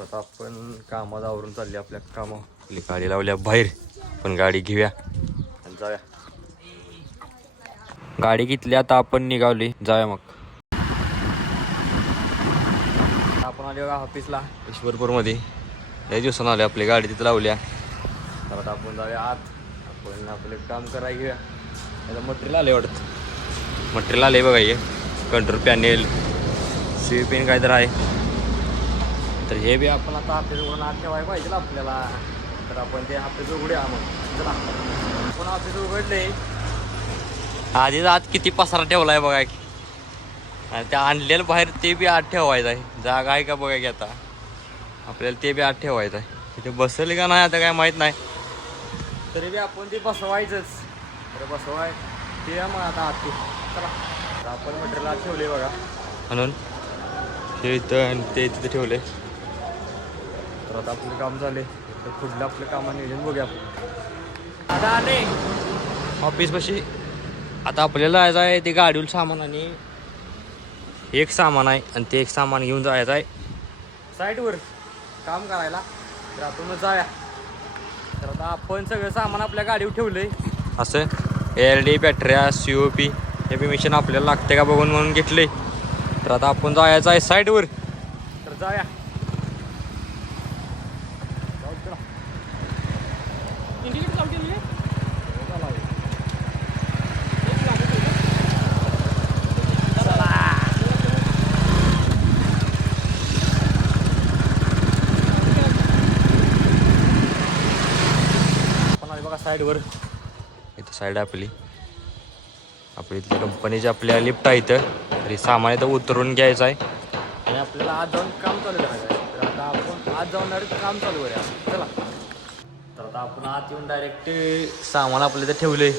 तर आता आपण कामात आवरून चालले आपल्या कामावर. गाडी लावल्या बाहेर, पण गाडी घेऊया आणि जाऊया. गाडी घेतली आता आपण निघावली, जाऊया मग. आपण आले बघा ऑफिसला ईश्वरपूरमध्ये. लय दिवसानं आले, आपली गाडी तिथं लावल्या. तर आता आपण जाऊया आत, आपण आपले काम करायला घेऊया. आता मटेरियल आले वाटतं, मटेरियल आले बघा. हे कंट्रोल पॅनेल, सी पेन काय तर आहे. तर हे बी आपण आता ऑफिस उघडून आत ठेवायला पाहिजे आपल्याला. तर आपण ते ऑफिस उघडूया मग. चला आपण ऑफिस उघडले. आधीच आत किती पसारा ठेवला आहे बघा. आणि त्या आणलेलं बाहेर ते बी आत ठेवायचं आहे. जागा आहे का बघा की आता आपल्याला ते बी आत ठेवायचं आहे. तिथे बसेल का नाही आता काय माहीत नाही, तरी बी आपण ते बसवायचंच. तर बसवाय ते मग आता आत ते. चला तर आपण मटेरियल आत ठेवले बघा, म्हणून हे इथं आणि ते तिथे ठेवले. तर आता आपलं काम झाले. तर पुढलं आपलं कामा नियोजन बघूया आपण. आता आले ऑफिसपाशी. आता आपल्याला जायचं आहे ते गाडीवर सामान, आणि एक सामान आहे आणि ते एक सामान घेऊन जायचं आहे साईटवर काम करायला. तर आपण मग जाऊया. तर आता आपण सगळं सामान आपल्या गाडीवर ठेवलं आहे. असं ALD, बॅटऱ्या, COP हे बी मिशन आपल्याला लागते का बघून म्हणून घेतले. तर आता आपण जायचं आहे साईटवर. तर जाऊया. साईडवर इथं साईड आपली इथल्या कंपनीची आपल्या लिफ्ट आहे इथं. तरी सामान इथं उतरून घ्यायचं आहे आणि आपल्याला आज जाऊन काम चालू करायचं आहे. तर आता आपण आज जाऊन डायरेक्ट काम चालू करूया. चला तर आता आपण आत येऊन डायरेक्ट सामान आपलं इथं ठेवले.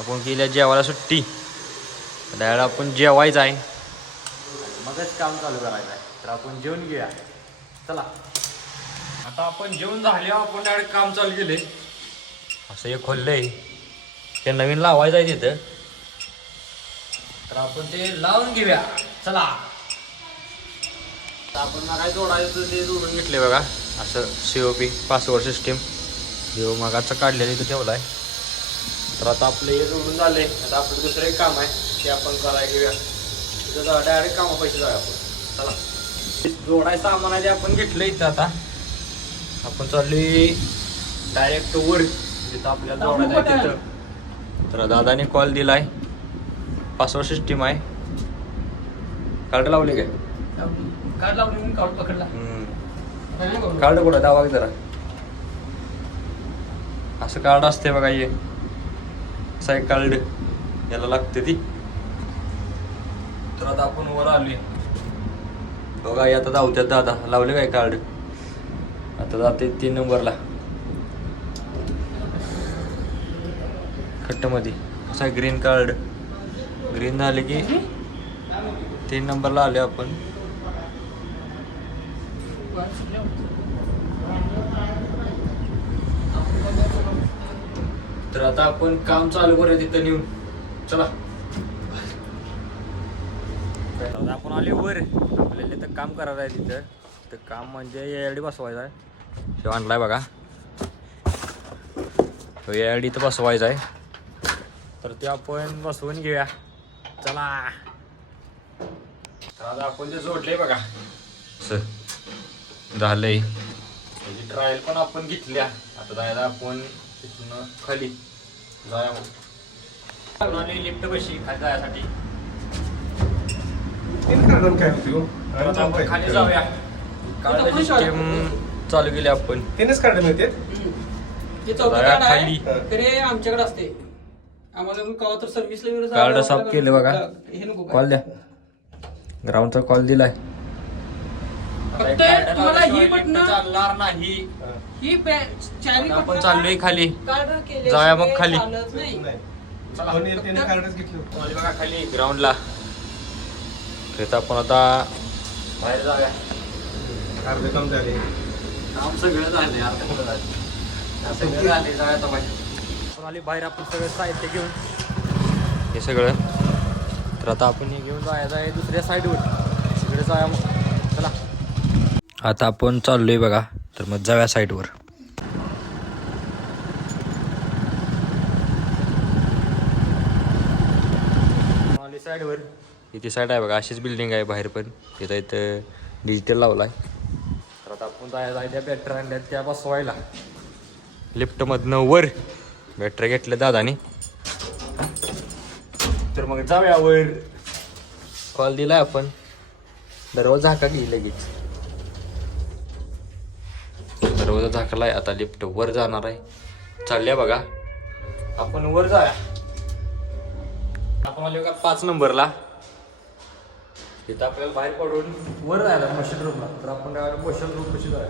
आपण केल्या जेवायला सुट्टी. डायरेक्ट आपण जेवायचं आहे, मगच काम चालू करायचं आहे. तर आपण जेवण घेऊया. चला आता आपण जेवण झाले, आपण डायरेक्ट काम चालू केले. असं एक खोललंय, ते नवीन लावायचं आहे तिथं. तर आपण ते लावून घेऊया. चला आपण काय जोडायचं ते जोडून घेतले बघा. असं COP पासवर्ड सिस्टीम जो मगाचं काढलेलं इथं ठेवला आहे. तर आता आपलं हे जोडून झालंय. आता आपलं दुसरं एक काम आहे ते आपण करायला घेऊया. तिथं डायरेक्ट कामा पैसे जाऊया आपण. चला जोडायचं सामान आहे ते आपण घेतलं इथं. आता आपण चाललोय डायरेक्ट वर तिथं आपल्याला जोडायचं आहे तिथं. तर दादाने कॉल दिलाय. पासवर्ड सिस्टीम आहे. कार्ड लावले काय? कार्ड लावले मी, कार्ड पकडला. कार्ड कुठं दावा जरा. असं कार्ड असते बघा, हे असं एक कार्ड याला लागते ती. तर आता आपण वर आलोय बघा. आता धावत्यात दादा. लावले काय कार्ड? आता जाते 3 नंबरला खट्टमध्ये. असं आहे ग्रीन कार्ड. ग्रीन झाले की 3 नंबरला आले आपण. तर आता आपण काम चालू करूया तिथं नेऊन. चला आपण आले वर. आपल्याला इथं काम करायचं आहे तिथं. तर काम म्हणजे ALD बसवायचा आहे. शिव आणलाय बघा. तो ALD इथं बसवायचा आहे. तर ते आपण बसवून घेऊया. चला तर आता आपण ते जोडले बघा. असं झालंय. त्याची ट्रायल पण आपण घेतल्या. आता जायला आपण तिथून खाली जाऊया. लिफ्ट बशी खाली जायसाठी. खाली जाऊया. कार्ड सिस्टीम चालू केली आपण. तीनच कार्ड मिळते. खाली आमच्याकडे असते. आम्हाला कवा तर सर्व्हिसला कार्ड साफ केलं बघा. कॉल द्या. ग्राउंडचा कॉल दिलाय. तुम्हाला ही बटन चालणार नाही. ही आपण चाललोय खाली. जाऊया मग खाली. कार्डच घेतलं बघा खाली ग्राउंडला. तिथं आपण आता बाहेर जाऊया. अर्धे काम झाले. काम सगळं झाले. आता कुठं झाले सगळं झाले. जाऊया आता बाहेर. आपण आली बाहेर. आपण सगळं साहित्य घेऊन हे सगळं. तर आता आपण हे घेऊन जायचं आहे दुसऱ्या साईडवर. सगळे जाऊया मग. चला आता आपण चाललोय बघा, तर मग जाऊया साईडवर. साईडवर इथे साईड आहे बघा, अशीच बिल्डिंग आहे बाहेर पण. इथं डिजिटल लावलाय. तर आता आपण जायचं त्या बॅटरी आणल्या त्या बसवायला लिफ्टमधनं वर. बॅटरी घेतल्या दादानी, तर मग जाऊया वर. कॉल दिलाय आपण, दरवाजा झाका की लगेच. दरवाजा झाकलाय. आता लिफ्ट वर जाणार आहे. चालल्या बघा, आपण वर जाऊया. आपण आलो का 5 नंबरला. इथं आपल्याला बाहेर पडून वर जायला मशीन रूमला. तर आपण मशीन रूम कशी जाऊया.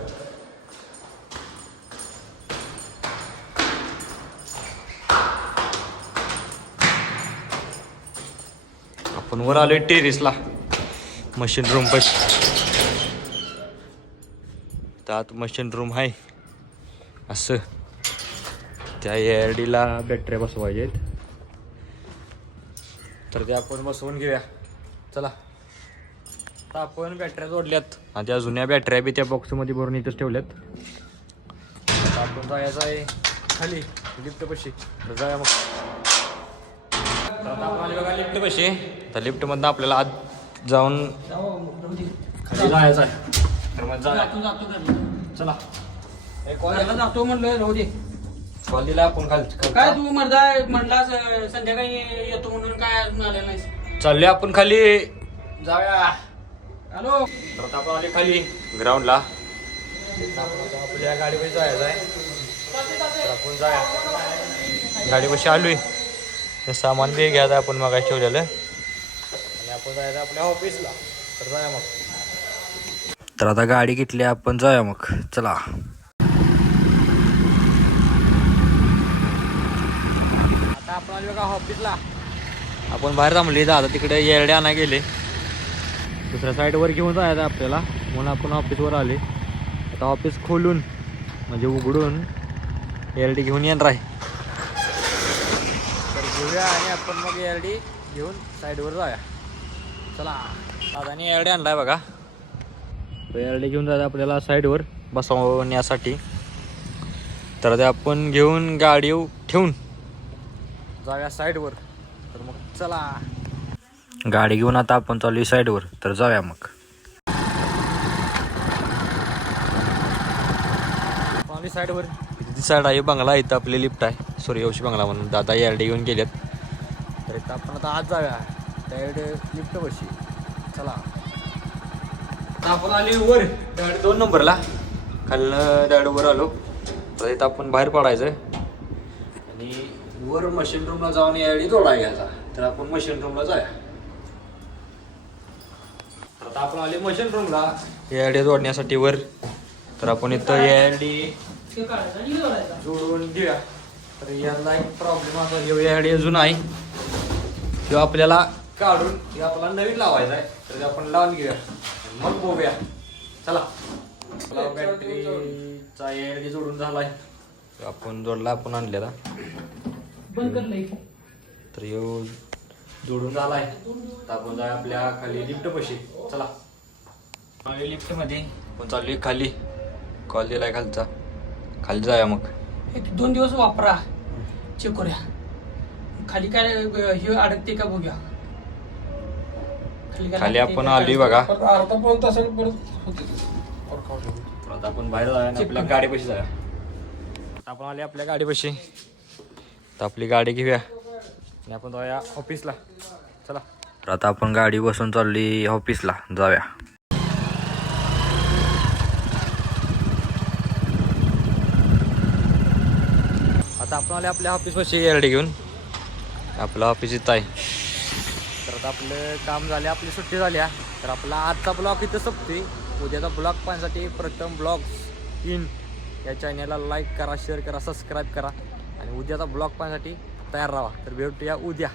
आपण वर आलोय टेरेसला मशीन रूम पाशी. त्यात मशीन रूम आहे असं. त्या ARDला बॅटऱ्या बसवायच्या, तर त्या आपण बसवून घेऊया. चला, आता आपण बॅटऱ्या जोडल्यात आणि त्या जुन्या बॅटऱ्या बी त्या बॉक्समध्ये भरून इथंच ठेवल्यात. आता आपण जायचं आहे खाली लिफ्ट पाशी. तर जाऊया मग. तर आता आपण आली बघा लिफ्ट पाशी. तर लिफ्टमधनं आपल्याला आत जाऊन खाली जायचं आहे. तर मग जाऊया. चला, जातो म्हणलं राहू दे. कॉल दिला आपण खाली. काय तू म्हणलास संध्याकाळी येतो म्हणून काय अजून आलेला नाहीस. चाललोय आपण खाली. जाऊया. हॅलो. तर आता आपण आले खाली ग्राउंडला. आपल्या गाडीवर जायचं आहे. तर आपण जाऊया. गाडीपाशी आलोय. ते सामान बी घ्यायचं आपण मग ठेवलेलं. आणि आपण जायचं आपल्या ऑफिसला. तर जाऊया मग. तर आता गाडी घेतली आपण, जाऊया मग. चला. आता आपण आलो बघा ऑफिसला. आपण बाहेर थांबले. दादा तिकडे ARD आणा गेले. दुसऱ्या साईडवर घेऊन जायचं आपल्याला, म्हणून आपण ऑफिसवर आले. आता ऑफिस खोलून म्हणजे उघडून ARD घेऊन येणार आहे. तर घेऊया आणि आपण मग ARD घेऊन साईडवर जाऊया. चला. दादाने ARD आणलाय बघा. ARD घेऊन जायचं आपल्याला साईडवर बसवण्यासाठी. तर ते आपण घेऊन गाडी ठेवून जाऊया साईडवर. तर मग चला, गाडी घेऊन आता आपण चालू साईडवर. तर जाऊया मग. चालू साईडवर. ती साईड आहे बंगला. इथं आपली लिफ्ट आहे, सूर्यवंशी बंगला म्हणून. दादा ARD घेऊन गेलेत. तर इथं आपण आता आज जाऊया त्या लिफ्ट बशी. चला. आपण आली वर 2 नंबरला. खालनं वर आलो. तर इथं आपण बाहेर पडायचं आणि वर मशीन रूमला जाऊन ARD जोडाय घ्यायचा. तर आपण मशीन रूमला जाऊया. तर आता आपण आले मशीन रूमला ARD जोडण्यासाठी वर. तर आपण इथं ARD जोडून घेऊया. तर याला एक प्रॉब्लेम असा, ARD अजून आहे किंवा आपल्याला काढून आपला नवीन लावायचा आहे. तर आपण लावून घेऊया मग बघूया. चला. बॅटरीचा ARD जोडून झालाय. आपण जोडला आपण आणलेला. तर ह्यो जोडून झालाय. तर आपण जाऊया आपल्या खाली लिफ्ट पाशी. चला. लिफ्ट मध्ये आपण चाललोय खाली. कॉल दिलाय खालचा. खाली जाऊया मग. 2 दिवस वापरा, चेक करूया खाली काय हे अडकते का बघूया. खाली आपण आलोय बघा. अर्धा पाऊण तासाने परत आता आपण बाहेर जाऊया आणि आपल्या गाडीपाशी जाऊया. आपण आले आपल्या गाडीपाशी. तर आपली गाडी घेऊया आणि आपण जाऊया ऑफिसला. चला. तर आता आपण गाडी बसून चालली ऑफिसला. जाऊया. आता आपण आले आपल्या ऑफिसपाशी ARD घेऊन. आपलं ऑफिस इथं आहे. तर आता आपलं काम झाले, आपली सुट्टी झाल्या. तर आपला आजचा ब्लॉग इथं संपते. उद्याचा ब्लॉग पाहण्यासाठी प्रथम ब्लॉग्स इन या चॅनलला लाईक करा, शेअर करा, सबस्क्राईब करा आणि उद्याचा ब्लॉग पाहण्यासाठी तयार राहा. तर भेटूया उद्या.